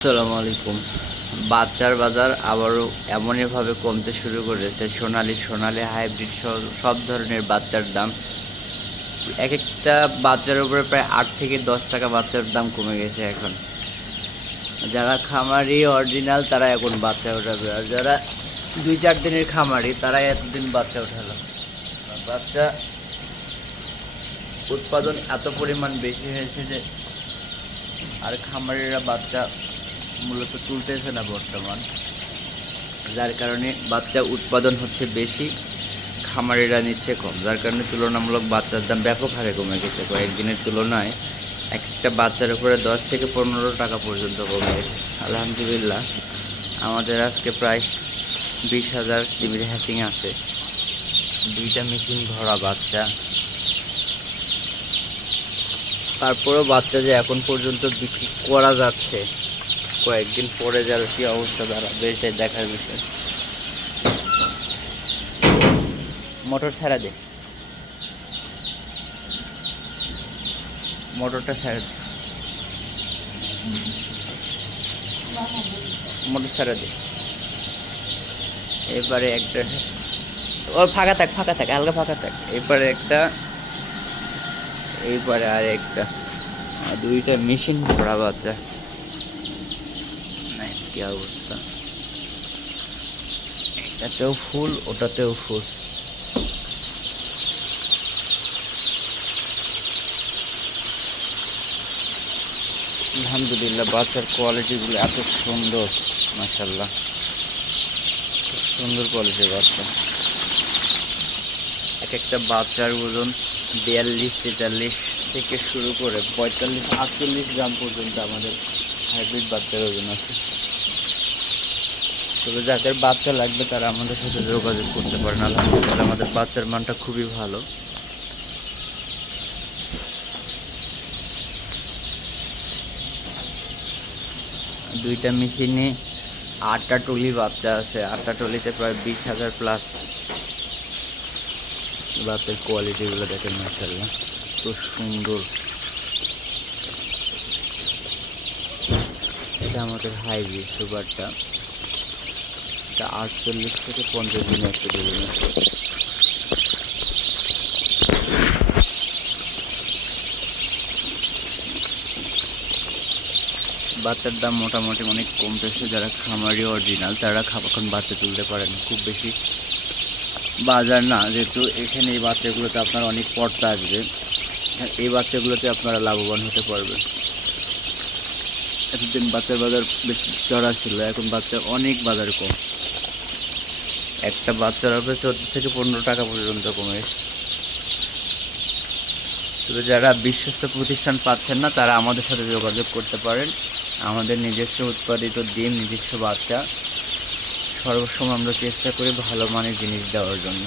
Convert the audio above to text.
আসসালামু আলাইকুম। বাচ্চার বাজার আবারও এমনইভাবে কমতে শুরু করেছে। সোনালী হাইব্রিড সব ধরনের বাচ্চার দাম একেকটা বাচ্চার উপরে প্রায় ৮ থেকে ১০ টাকা বাচ্চার দাম কমে গেছে এখন। যারা খামারি অরিজিনাল তারা এখন বাচ্চা ওঠাবে, আর যারা ২-৪ দিনের খামারি তারা এতদিন বাচ্চা ওঠালো। বাচ্চা উৎপাদন এত পরিমাণ বেশি হয়েছে যে আর খামারিরা বাচ্চা মূলত তুলতেছে না বর্তমান, যার কারণে বাচ্চা উৎপাদন হচ্ছে বেশি, খামারিরা নিচ্ছে কম, যার কারণে তুলনামূলক বাচ্চার দাম ব্যাপক হারে কমে গেছে। কয়েকদিনের তুলনায় এক একটা বাচ্চার উপরে 10 থেকে 15 টাকা পর্যন্ত কমে গেছে। আলহামদুলিল্লাহ আমাদের আজকে প্রায় 20,000 ডিমের হ্যাচিং আছে, 2টা মেশিন ভরা বাচ্চা। তারপরেও বাচ্চা যে এখন পর্যন্ত বিক্রি করা যাচ্ছে, কয়েকদিন পরে যার কি অবস্থা দাঁড়াবে এটাই দেখার বিষয়। মোটর ছাড়া দে, মোটরটা ছাড়া দে, মোটর ছাড়া দে। এবারে একটা ওর ফাঁকা থাক, হালকা ফাঁকা থাক। এবারে একটা, এইবারে আর একটা, 2টা মেশিন ভরা বাচ্চা। কি অবস্থা, এটাতেও ফুল ওটাতেও ফুল। আলহামদুলিল্লাহ বাচ্চার কোয়ালিটিগুলো এত সুন্দর, মাশাআল্লাহ সুন্দর কোয়ালিটির বাচ্চা। এক একটা বাচ্চার ওজন 42-43 থেকে শুরু করে 45-48 গ্রাম পর্যন্ত আমাদের হাইব্রিড বাচ্চার ওজন আছে। তবে যাদের বাচ্চা লাগবে তারা আমাদের সাথে যোগাযোগ করতে পারেন। আলহামদুলিল্লাহ আমাদের বাচ্চার মানটা খুবই ভালো। দুইটা মেশিনে 8টা টলি বাচ্চা আছে, 8টা টলিতে প্রায় 20,000 প্লাস। বাচ্চার কোয়ালিটিগুলো দেখেন মাশাআল্লাহ খুব সুন্দর। এটা আমাদের হাইব্রিড সুপারটা, এটা 48 থেকে 50 দিনে একটা দেবে। বাচ্চার দাম মোটামুটি অনেক কমতেছে। যারা খামারি অরিজিনাল তারা এখন বাচ্চা তুলতে পারেন, খুব বেশি বাজার না, যেহেতু এখানে এই বাচ্চাগুলোতে আপনার অনেক পর্দা আসবে, এই বাচ্চাগুলোতে আপনারা লাভবান হতে পারবেন। এতদিন বাচ্চার বাজার বেশ চড়া ছিল, এখন বাচ্চার অনেক বাজার কম। একটা বাচ্চার হবে 14 থেকে 15 টাকা পর্যন্ত কমে গেছে। তবে যারা বিশ্বস্ত প্রতিষ্ঠান পাচ্ছেন না তারা আমাদের সাথে যোগাযোগ করতে পারেন। আমাদের নিজস্ব উৎপাদিত ডিম, নিজস্ব বাচ্চা, সর্বসময় আমরা চেষ্টা করি ভালো মানের জিনিস দেওয়ার জন্য।